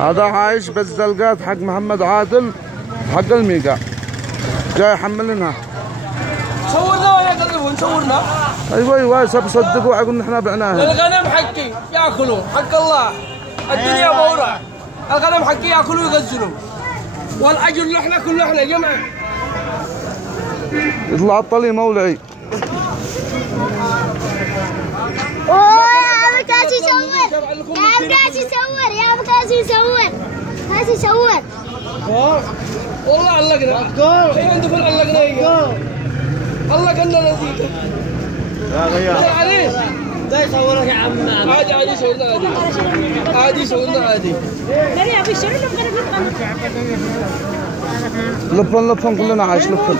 هذا عايش بالزلقات حق محمد عادل حق الميقا، جاي يحمل لنا. صورنا ولا يقربون صورنا؟ ايوه بيصدقوا يقولون احنا بعناها. الغنم حقي ياكلوا حق الله، الدنيا مورع، الغنم حقي ياكلوا ويغزلوا، والعجل احنا كله احنا جماعه. يطلع الطلي مولعي. يا بكاس يصور، يا بكاس يصور. والله علقنا. حين ندخل علقنا. علقنا نزيد. يا غياب. العريس. ده يصورك يا عم. عادي صورنا عادي صورنا عادي. لفن كلنا عايش لفن.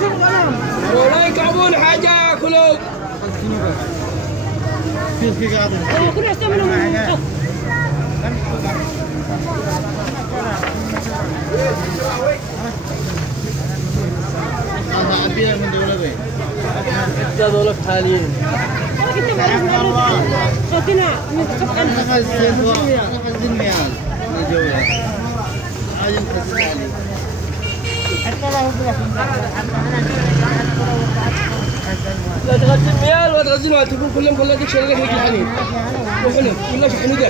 ولا يكعبون حاجه ياكلوا. في قاعدين. كل يستعملوا من أنا عبيها من دولة بين. ده دولة حاليين. صوتنا أنا خزن ميال. نجوا. عايز خزن علي. لا تغزل ميال ولا تغزلوا تكون كلهم كلها ديك شريك لك الحنين. وحلو كلها شحنوا ده.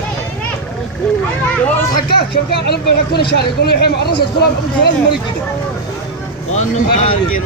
والله حكاك شوف على بالك كل الشارع يقولوا يا حي معرسة كلها ثلاث مريض كده. وأنهم عارقين.